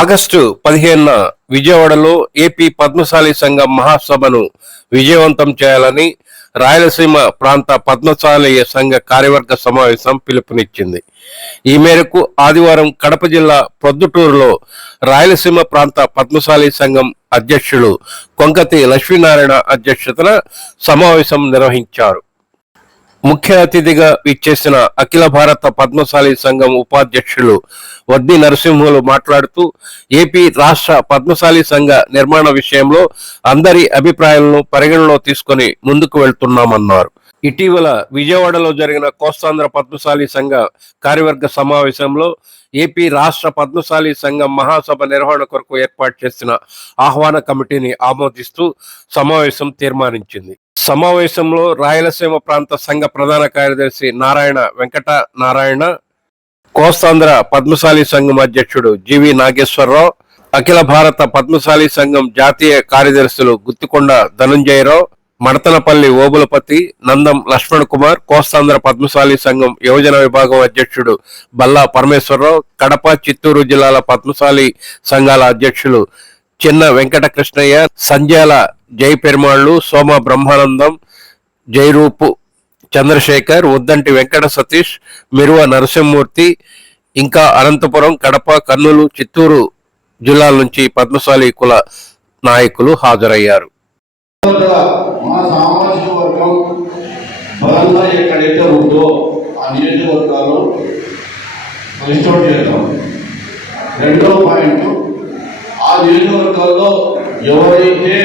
August 15న విజయవాడలో AP Padmashali సంఘం మహాసభను విజయవంతం చేయాలని రాయలసీమ ప్రాంత పద్మశాలి సంఘ కార్యవర్గ సమావేశం పిలుపునిచ్చింది. ఈ మేరకు ఆదివారం కడప జిల్లా ప్రొద్దుటూరులో రాయలసీమ ప్రాంత పద్మశాలి సంఘం అధ్యక్షులు కొంకతి లక్ష్మీనారాయణ అధ్యక్షతన సమావేశం నిర్వహించారు. ముఖ్య అతిథిగా విచ్చేసిన అఖిల భారత పద్మశాలి సంఘం ఉపాధ్యక్షులు వద్ది నరసింహులు మాట్లాడుతూ ఏపీ రాష్ట్ర పద్మశాలి సంఘ నిర్మాణ విషయంలో అందరి అభిప్రాయాలను పరిగణలో తీసుకొని ముందుకు వెళ్తున్నామన్నారు. ఇటీవల విజయవాడలో జరిగిన కోస్తాంధ్ర పద్మశాలి సంఘ కార్యవర్గ సమావేశంలో ఏపీ రాష్ట్ర పద్మశాలి సంఘం మహాసభ నిర్వహణ కొరకు ఏర్పాటు చేసిన ఆహ్వాన కమిటీని ఆమోదిస్తూ సమావేశం తీర్మానించింది. సమావేశంలో రాయలసీమ ప్రాంత సంఘ ప్రధాన కార్యదర్శి నారాయణ వెంకట నారాయణ, కోస్తాంధ్ర పద్మశాలి సంఘం అధ్యక్షుడు జివి నాగేశ్వరరావు, అఖిల భారత పద్మశాలి సంఘం జాతీయ కార్యదర్శులు గుత్తికొండ ధనుంజయరావు, మడతనపల్లి ఓబులపతి, నందం లక్ష్మణ్ కుమార్, కోస్తాంధ్ర పద్మశాలి సంఘం యువజన విభాగం అధ్యక్షుడు బల్లా పరమేశ్వరరావు, కడప చిత్తూరు జిల్లాల పద్మశాలి సంఘాల అధ్యక్షులు చిన్న వెంకట కృష్ణయ్య, సంజయాల జై పెరుమాళ్లు, సోమ బ్రహ్మానందం, జైరూపు చంద్రశేఖర్, ఉద్దంటి వెంకట సతీష్, మిరువ నరసింహమూర్తి, ఇంకా అనంతపురం, కడప, కర్నూలు, చిత్తూరు జిల్లాల నుంచి పద్మశాలి కుల నాయకులు హాజరయ్యారు. మన సామాజిక వర్గం బలంగా ఎక్కడైతే ఉందో ఆ నియోజకవర్గాలు రిస్టోర్ చేద్దాం. రెండో పాయింట్, ఆ నియోజకవర్గాల్లో ఎవరైతే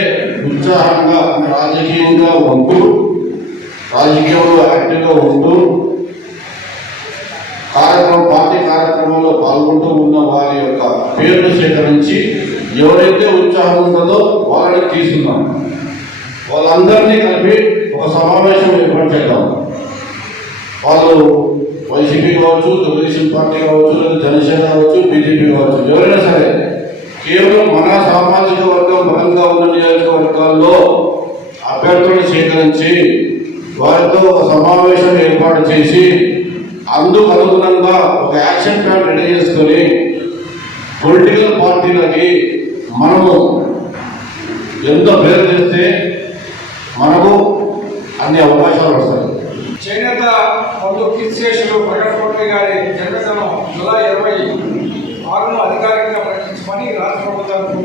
ఉత్సాహంగా రాజకీయంగా ఉంటూ రాజకీయంలో యాక్టివ్గా ఉంటూ పార్టీ కార్యక్రమంలో పాల్గొంటూ ఉన్న వారి యొక్క పేర్లు సేకరించి ఎవరైతే ఉత్సాహం ఉంటుందో వాళ్ళని తీసుకుందాం. వాళ్ళందరినీ కలిపి ఒక సమావేశం ఏర్పాటు చేద్దాం. వాళ్ళు వైసీపీ కావచ్చు, తెలుగుదేశం పార్టీ కావచ్చు, లేదా జనసేన కావచ్చు, బీజేపీ కావచ్చు, ఎవరైనా సరే కేవలం మన సామాజిక వర్గం బలంగా ఉన్న నియోజకవర్గాల్లో అభ్యర్థులను సేకరించి వారితో ఒక సమావేశం ఏర్పాటు చేసి అందుకు అనుగుణంగా ఒక యాక్షన్ ప్లాన్ రెడీ చేసుకొని పొలిటికల్ పార్టీలకి మనము ఎంతో పేరు చేస్తే మనకు అన్ని అవకాశాలు వస్తాయి. చేనేత పౌరు కీర్తిశేషులు ప్రకటన గారి జన్మదినం జూలై 26ను అధికారికంగా ప్రకటించమని రాష్ట్ర ప్రభుత్వాన్ని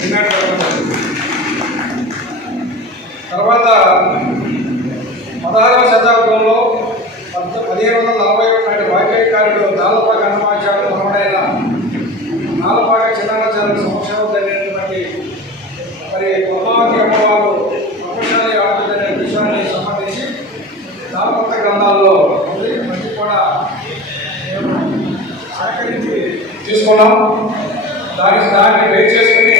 డిమాండ్ పెట్టడం. తర్వాత 16వ శతాబ్దంలో 1741 నాటి వాక్యకారుడు నాలపాక హనుమాచార్యులు మనవడైన నాలపాక చిన్నాచార్యుల సమక్షంలో జరిగినటువంటి మరి పద్మావతి అమ్మవారు పద్మశాలి ఆడుతుందనే విషయానికి సంబంధించి నామకొత్త గ్రంథాల్లో మంచి కూడా సహకరించి తీసుకున్నాం. దాన్ని వెయిట్ చేసుకుని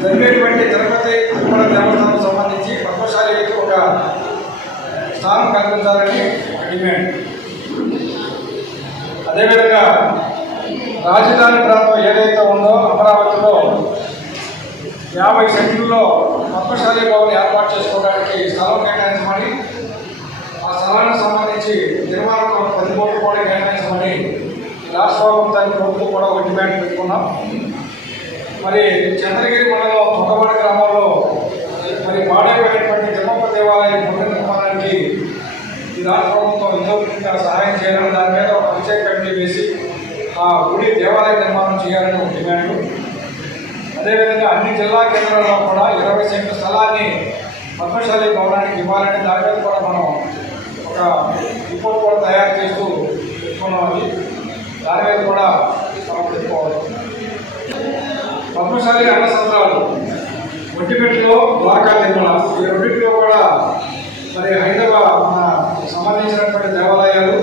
జరిగేటువంటి తిరుపతి తిరుమల దేవస్థానం సంబంధించి పద్మశాలికి ఒక స్థానం కల్పించాలని డిమాండ్. అదేవిధంగా రాజధాని ప్రాంతం ఏదైతే ఉందో అమరావతిలో 50 సెంట్లలో పద్మశాలి భవన్ ఏర్పాటు చేసుకోవడానికి స్థలం కేటాయించమని, ఆ స్థలానికి సంబంధించి నిర్మాణంలో 10 కోట్ల కూడా కేటాయించమని రాష్ట్ర ప్రభుత్వానికి ప్రభుత్వం కూడా ఒక డిమాండ్ పెట్టుకున్నాం. మరి చంద్రగిరి మండలం తొండవాడ గ్రామంలో మరి పాడైపోయినటువంటి తిమ్మప్ప దేవాలయం పునర్నిర్మాణానికి ఈ రాష్ట్ర ప్రభుత్వం ఎంతో సహాయం చేయాలని దాని మీద ఒక ప్రత్యేక కమిటీ వేసి ఆ గుడి దేవాలయ నిర్మాణం చేయాలని ఒక డిమాండ్. అదేవిధంగా అన్ని జిల్లా కేంద్రాల్లో కూడా 20 సెంట్ల స్థలాన్ని పద్మశాలి భవనానికి ఇవ్వాలని దాని మీద కూడా మనం ఒక రిపోర్ట్ కూడా తయారు చేస్తూ పెట్టుకున్నాం. దాని మీద కూడా మనం పెట్టుకోవాలి. పద్మశాలి అన్న సంవత్సరాలు ఒంటిపెట్టులో ద్వారకా తిరుమల ఈ రెండింటిలో కూడా మరి హైదరాబాద్ మన సంబంధించినటువంటి దేవాలయాలు,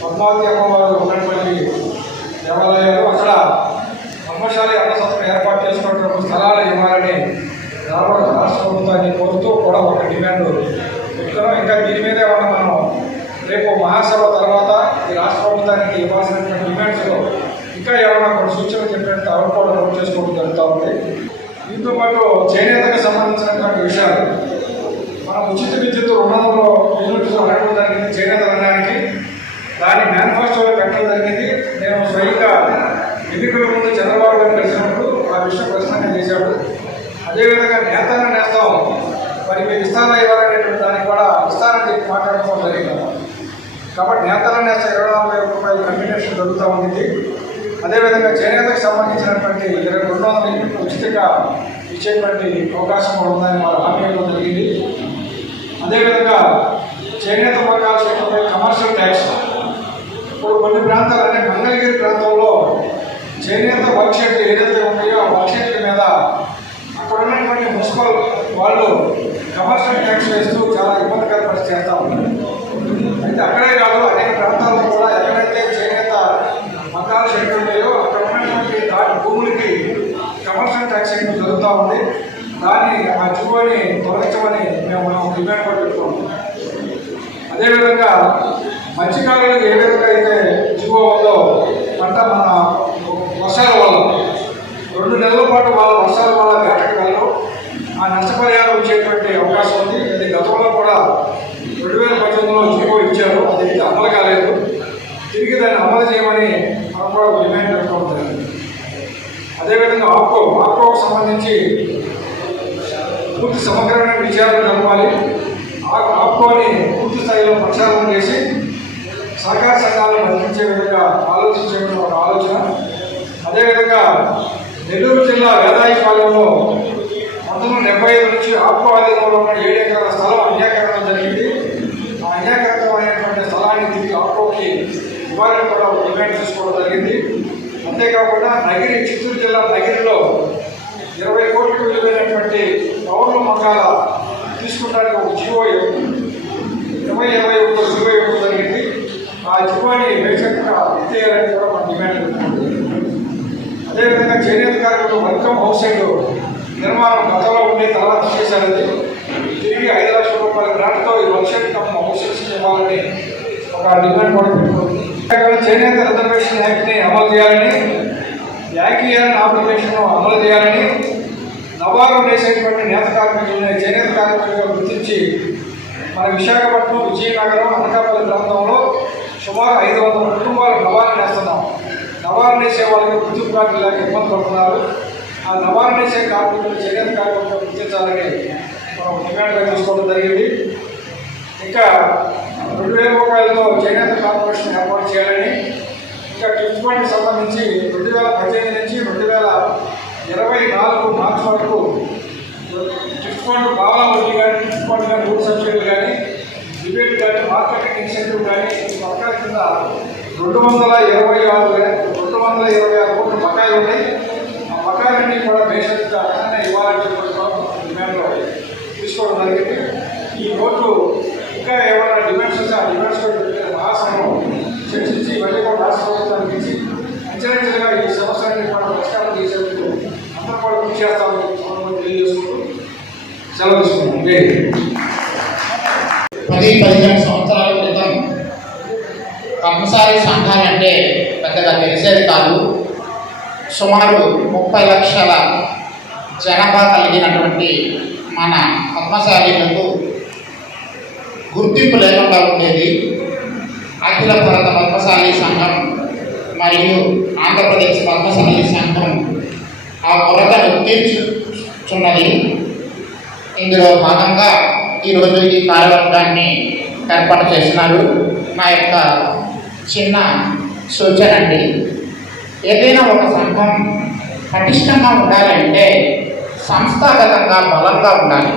పద్మావతి అమ్మవారు ఉన్నటువంటి దేవాలయాలు, అక్కడ పద్మశాలి అన్న సంస్థ ఏర్పాటు చేసుకున్నటువంటి స్థలాలు ఇవ్వాలని రాష్ట్ర ప్రభుత్వాన్ని కోరుతూ కూడా ఒక డిమాండ్ పెట్టుకున్నాం. ఇంకా దీని మీద ఏమన్నా మనం రేపు మహాసభ తర్వాత ఈ రాష్ట్ర ప్రభుత్వానికి ఇవ్వాల్సినటువంటి డిమాండ్స్లో ఇంకా ఏమైనా కొన్ని సూచనలు చెప్పినట్టు అవి కూడా నోట్ చేసుకోవడం జరుగుతూ ఉంది. దీంతో పాటు చేనేతకు సంబంధించినటువంటి విషయాలు మనం ఉచిత విద్యుత్ 200 యూనిట్లు అడగడం జరిగింది చేనేత రంగానికి. దాని మేనిఫెస్టోలో పెట్టడం జరిగింది. నేను స్వయంగా ఎన్ని అదేవిధంగా నేతన్న నేస్తాం మరి మీరు ఇస్తారా ఇవ్వాలనేటువంటి దానికి కూడా ఇస్తారని చెప్పి మాట్లాడుకోవడం జరిగింది. కాబట్టి నేతన్న నేస్తం 24,000 రూపాయలు కంటిన్యూషన్ జరుగుతూ ఉంది. అదేవిధంగా చేనేతకు సంబంధించినటువంటి 200 యూనిట్లు ఉచితంగా ఇచ్చేటువంటి అవకాశం కూడా ఉందని వారు హామీ ఇవ్వడం జరిగింది. అదేవిధంగా చేనేత వర్గాల శాఖపై కమర్షియల్ ట్యాక్స్ ఇప్పుడు కొన్ని ప్రాంతాలు అంటే మంగళగిరి ప్రాంతంలో చేనేత వర్క్షెట్లు ఏదైతే ఉన్నాయో ఆ వర్క్షెట్ల మీద అక్కడ ఉన్నటువంటి మున్సిపల్ వాళ్ళు కమర్షియల్ ట్యాక్స్ వేస్తూ చాలా ఇబ్బందికర పరిస్థితి చేస్తూ ఉన్నారు. అయితే అక్కడే కాదు అనేక ప్రాంతాల్లో కూడా ఎక్కడైతే చేనేత మకాల షెడ్లు ఉన్నాయో అక్కడ ఉన్నటువంటి దాని భూములకి కమర్షియల్ ట్యాక్స్ అనేది జరుగుతూ ఉంది. దాన్ని ఆ జీవోని తొలగించమని మనం డిమాండ్ కూడా పెట్టుకుంటాం. అదేవిధంగా మత్స్యకారులకు ఏ విధంగా అయితే జీవో ఉందో పంట మన వర్షాల వల్ల 2 నెలల పాటు వాళ్ళ వర్షాల వల్ల వేటగలరు ఆ నష్టపరిహారం ఇచ్చేటువంటి అవకాశం ఉంది. అది గతంలో కూడా 2018లో జీవో ఇచ్చారు, అది అయితే అమలు కాలేదు. తిరిగి దాన్ని అమలు చేయమని మనం కూడా డిమాండ్ పెట్టుకుంటాం. అదేవిధంగా ఆప్కోకు సంబంధించి పూర్తి సమగ్రమైన విచారణ జరపాలి. ఆప్కోని పూర్తి స్థాయిలో ప్రక్షాళన చేసి సహకార సంఘాలను అందించే విధంగా ఆలోచించే ఒక ఆలోచన. అదేవిధంగా నెల్లూరు జిల్లా వేదాయిపాలెంలో 1975 నుంచి ఆప్కో ఆధీనంలో ఉన్న 7 ఎకరాల స్థలం అన్యాకరణ జరిగింది. ఆ అన్యాకరణమైనటువంటి స్థలాన్ని తిరిగి ఆప్కోకి ఇవ్వాలని కూడా డిమాండ్ తీసుకోవడం జరిగింది. అంతేకాకుండా చిత్తూరు జిల్లా నగిరిలో 20 కోట్లకు విలువైనటువంటి పౌర్ల మకాల తీసుకుంటానికి ఒక జీవో 2021 జీవో ఇవ్వడం జరిగింది. ఆ జీవోని వేసంగా ఎత్తేయాలని కూడా మన డిమాండ్ పెట్టుకుంటుంది. అదేవిధంగా చేనేత కార్మికులు వర్గం హౌసింగ్ నిర్మాణం గతంలో ఉండి తర్వాత చేశారు. తిరిగి 5 లక్షల రూపాయల గ్రాంట్తో ఈ వర్షం హౌసింగ్స్ ఇవ్వాలని ఒక డిమాండ్ కూడా పెట్టుకుంటుంది. చేనేత రిజర్వేషన్ యాక్ట్ని అమలు చేయాలని, యాక్ట్ అప్లికేషన్ అమలు చేయాలని, నవారు వేసేటువంటి నేత కార్మికులని చేనేత కార్మికులుగా గుర్తించి మన విశాఖపట్నం, విజయనగరం, అనకాపల్లి ప్రాంతంలో సుమారు 500 కుటుంబాలు నవారు వేస్తున్నాం. నవారు వేసే వాళ్ళకి గుర్తింపు కార్డు లేక ఇబ్బంది పడుతున్నారు. ఆ నవారు వేసే కార్మికులు చేనేత కార్మికులు గుర్తించాలని మనం డిమాండ్గా తీసుకోవడం జరిగింది. ఇంకా 2,000 రూపాయలతో చేనేత కార్పొరేషన్ ఏర్పాటు చేయాలని, ఇంకా టిప్ ఫండ్కి సంబంధించి 2018 నుంచి 2024 మార్చి వరకు టిప్ ఫండ్ బాగా వడ్డీ కానీ, టిప్ ఫండ్ కానీ, రూట్ సబ్సిడీలు కానీ, డిబేట్ కానీ, మార్కెటింగ్ ఇన్సెంటివ్ కానీ సర్కార్ కింద 226 కోట్ల బకాయిలు ఉన్నాయి. ఆ బకాయిలన్నీ కూడా బేషరతుగా ఇవ్వాలని చెప్పి డిమాండ్లో తీసుకోవడం జరిగింది. ఈ ఓటు ఇంకా ఏమైనా డిమాండ్స్ వస్తే ఆ డిమాండ్స్ కూడా మహాసంఘం చర్చించి ఇవన్నీ కూడా రాష్ట్ర ప్రభుత్వానికి ఇచ్చి అంచెలంచెలుగా ఈ సమస్యలన్నీ కూడా పరిష్కారం చేసేందుకు అందరూ కూడా కృషి చేస్తామని తెలియజేసుకుంటూ సెలవు తీసుకున్నాం. 10-15 సంవత్సరాల క్రితం కర్మసారి సంఘాలంటే పెద్దగా తెలిసేది కాదు. సుమారు 30 లక్షల జనాభా కలిగినటువంటి మన పద్మశాలీలకు గుర్తింపు లేకుండా ఉండేది. అఖిల భారత పద్మశాలి సంఘం మరియు ఆంధ్రప్రదేశ్ పద్మశాలి సంఘం ఆ కొరతను తీర్చుచున్నది. ఇందులో భాగంగా ఈరోజు ఈ కార్యవర్గాన్ని ఏర్పాటు చేసినారు. నా యొక్క చిన్న సూచన అండి, ఏదైనా ఒక సంఘం పటిష్టంగా ఉండాలంటే సంస్థాగతంగా బలంగా ఉండాలి.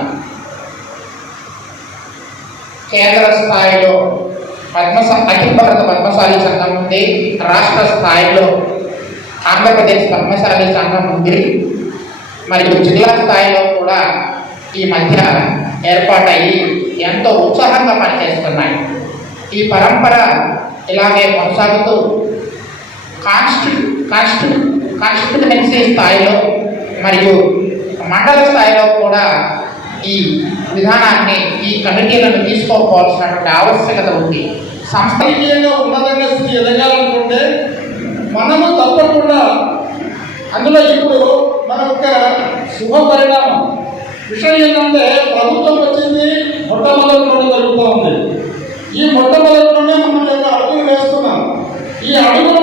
కేంద్ర స్థాయిలో అఖిల భారత పద్మశాలి సంఘం ఉంది, రాష్ట్ర స్థాయిలో ఆంధ్రప్రదేశ్ పద్మశాలి సంఘం ఉంది, మరియు జిల్లా స్థాయిలో కూడా ఈ మధ్య ఏర్పాటయ్యి ఎంతో ఉత్సాహంగా పనిచేస్తున్నాయి. ఈ పరంపర ఇలాగే కొనసాగుతూ కాన్స్టిట్యుయెన్సీ స్థాయిలో మరియు మండల స్థాయిలో కూడా ఈ విధానాన్ని, ఈ కమిటీలను తీసుకోవాల్సినటువంటి ఆవశ్యకత ఉంది. సంస్థాగతంగా ఉన్నతంగా స్థితి ఎదగాలనుకుంటే మనము తప్పకుండా అందులో ఇప్పుడు మన యొక్క శుభ పరిణామం విషయం ఏంటంటే ప్రభుత్వం వచ్చింది మొట్టమొదటిలోనే జరుగుతూ ఉంది. ఈ మొట్టమొదటిలోనే మనం యొక్క అడుగులు వేస్తున్నాం. ఈ అడుగులు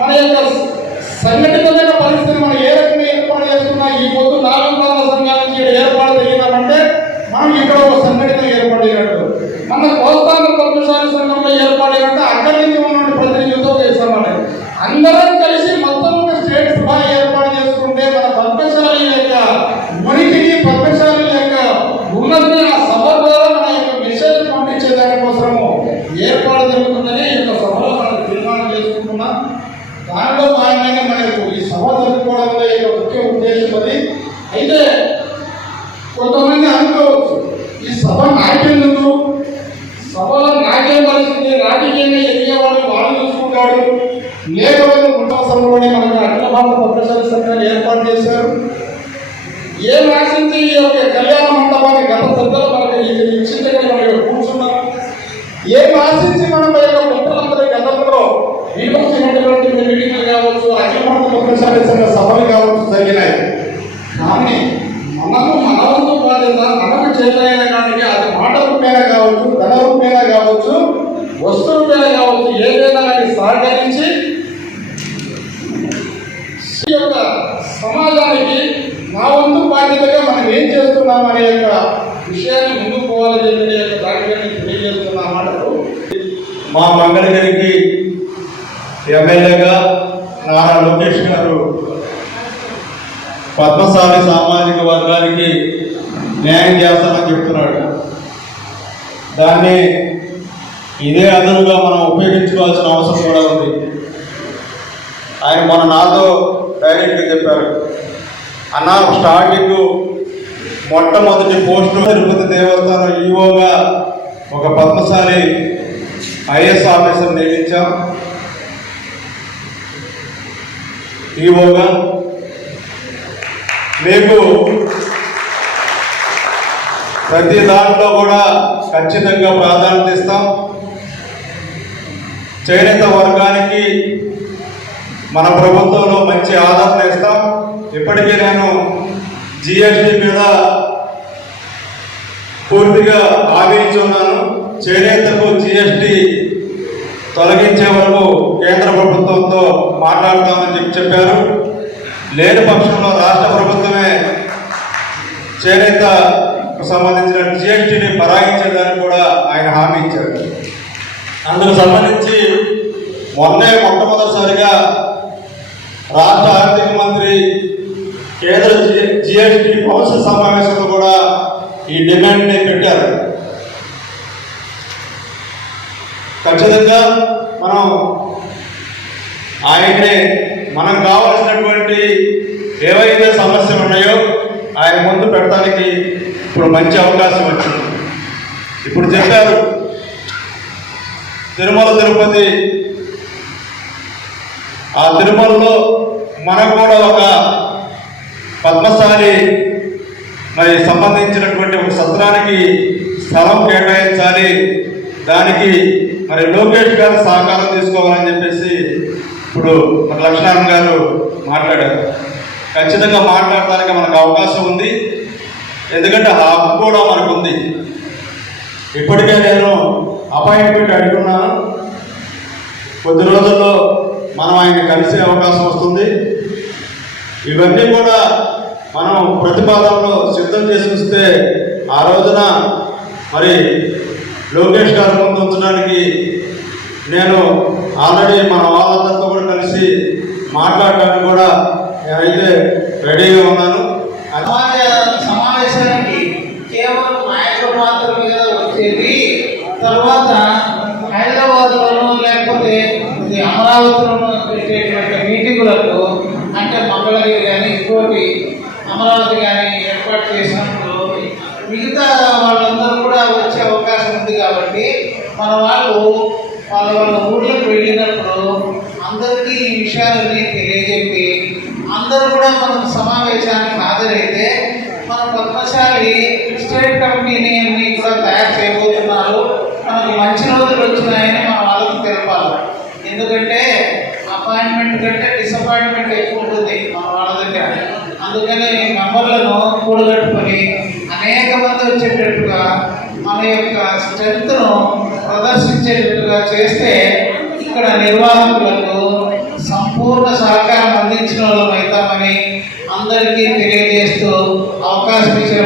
మన యొక్క సంఘటితమైన పరిస్థితిని మనం ఏ రకంగా ఏర్పాటు చేస్తున్నా ఈ పొద్దు 4 చేసే దానికోసము ఏర్పాటు జరుగుతుందని ఈ యొక్క సభలో మనం తీర్మానం చేసుకుంటున్నాం. దానిలో భాగంగానే మనకు ఈ సభ జరుపుకోవడంలో యొక్క ముఖ్య ఉద్దేశం అది. అయితే కొంతమంది అనుకోవచ్చు, ఈ సభ నాకెందుకు, సభలో నాకేం పరిస్థితి, రాజకీయంగా ఎదిగేవాడు వాళ్ళు చూసుకుంటాడు, లేకపోతే సంవత్సరంలోనే మనకు అఖిల భారత పద్మశాలి సంఘాన్ని ఏర్పాటు చేశారు. ఏం ఆశించి ఈ యొక్క కళ్యాణ మండపాన్ని గత పెద్దలు మనకి నిశ్చితంగా మనం కూర్చున్నాం, ఏం ఆశించి మనం యొక్క మిత్రులందరి గతంలో నిర్వహించినటువంటి మీటింగ్లు కావచ్చు, అఖిల భారత పద్మశాలి సంఘ సభలు కావచ్చు జరిగినాయి. కానీ మనము మన వంతు బాధ్యత మనకు చేతనైన కానీ అది మాట రూపేణ కావచ్చు, ధన రూపేణ కావచ్చు, వస్తు రూపేణ కావచ్చు, ఏదైనా సహకరించి ఈ యొక్క సమాజానికి నా వంతు బాధ్యతగా మనం ఏం చేస్తున్నాం అనే యొక్క విషయాన్ని ముందుకు పోవాలని చెప్పిన యొక్క దాఖలాన్ని తెలియజేస్తున్న మాటలు. మా మంగళగిరికి ఎమ్మెల్యేగా నారా లోకేష్ గారు పద్మశాలి సామాజిక వర్గానికి న్యాయం చేస్తామని చెప్తున్నాడు. దాన్ని ఇదే అదనుగా మనం ఉపయోగించుకోవాల్సిన అవసరం కూడా ఉంది. ఆయన మొన్న నాతో డైరెక్ట్గా చెప్పారు, అన్న స్టార్టింగ్ మొట్టమొదటి పోస్టు తిరుపతి దేవస్థానం ఈవోగా ఒక పద్మశాలి ఐఎస్ ఆఫీసర్ నియమించాం. ఈవోగా మీకు ప్రతి దాంట్లో కూడా ఖచ్చితంగా ప్రాధాన్యత ఇస్తాం. చేనేత వర్గానికి మన ప్రభుత్వంలో మంచి ఆదరణ ఇస్తాం. ఇప్పటికే నేను జిఎస్టీ మీద పూర్తిగా ఆవేయించున్నాను. చేనేతకు జిఎస్టీ తొలగించే వరకు కేంద్ర ప్రభుత్వంతో మాట్లాడతామని చెప్పారు. లేని పక్షంలో రాష్ట్ర ప్రభుత్వమే చేనేతకు సంబంధించిన జిఎస్టీని పరాయించేదానికి కూడా ఆయన హామీ ఇచ్చారు. అందుకు సంబంధించి మొట్టమొదటిసారిగా రాష్ట్ర ఆర్థిక మంత్రి కేంద్ర జిఎస్టీ కౌన్సిల్ సమావేశంలో కూడా ఈ డిమాండ్ని పెట్టారు. ఖచ్చితంగా మనం ఆయన్ని మనకు కావాల్సినటువంటి ఏవైతే సమస్యలు ఉన్నాయో ఆయన ముందు పెట్టడానికి ఇప్పుడు మంచి అవకాశం వచ్చింది. ఇప్పుడు చెప్పారు తిరుమల తిరుపతి, ఆ తిరుమలలో మనకు కూడా ఒక పద్మశాలి మరి సంబంధించినటువంటి ఒక సత్రానికి స్థలం కేటాయించాలి, దానికి మరి లోకేష్ గారు సహకారం తీసుకోవాలని చెప్పేసి ఇప్పుడు మన లక్ష్మణ్ గారు మాట్లాడారు. ఖచ్చితంగా మాట్లాడడానికి మనకు అవకాశం ఉంది, ఎందుకంటే ఆ హక్కు కూడా మనకు ఉంది. ఇప్పటికే నేను అపాయింట్మెంట్ అడుగుతున్నాను. కొద్ది రోజుల్లో మనం ఆయన కలిసే అవకాశం వస్తుంది. ఇవన్నీ కూడా మనం ప్రతిపాదనలో సిద్ధం చేసుకొస్తే ఆ రోజున మరి లోకేష్ గారు ముందు ఉంచడానికి నేను ఆల్రెడీ మన వాళ్ళందరితో కూడా కలిసి మాట్లాడడానికి కూడా నేనైతే రెడీగా ఉన్నాను. సమావేశానికి కేవలం నాయకుల పాత్ర మీద వచ్చేది, తర్వాత హైదరాబాద్లోనూ లేకపోతే అమరావతిలోనూ పెట్టేటువంటి మీటింగులకు, అంటే మంగళగిరి కానీ ఇంకోటి అమరావతి కానీ ఏర్పాటు చేసినప్పుడు మిగతా వాళ్ళందరూ కూడా వచ్చే అవకాశం ఉంది. కాబట్టి మన వాళ్ళు వాళ్ళ ఊళ్ళకి వెళ్ళినప్పుడు అందరికీ ఈ విషయాలన్నీ తెలియజెప్పి అందరూ కూడా మనం సమావేశానికి హాజరైతే మన పద్మశాలి స్టేట్ కమిటీని అన్ని కూడా తయారు చేయబోతున్నారు. మనకు మంచి రోజులు వచ్చినాయని మన వాళ్ళకి తెలపాలి. ఎందుకంటే అపాయింట్మెంట్ కంటే డిసప్పాయింట్మెంట్ ఎక్కువ ఉంటుంది మన వాళ్ళ దగ్గర. అందుకని మెంబర్లను కూడగట్టుకొని అనేక మంది వచ్చేటట్టుగా మన యొక్క స్ట్రెంత్ను ప్రదర్శించేటట్టుగా చేస్తే ఇక్కడ నిర్వాహకులకు సంపూర్ణ సహకారం అందించిన వాళ్ళం అవుతామని అందరికీ తెలియజేస్తూ అవకాశం ఇచ్చిన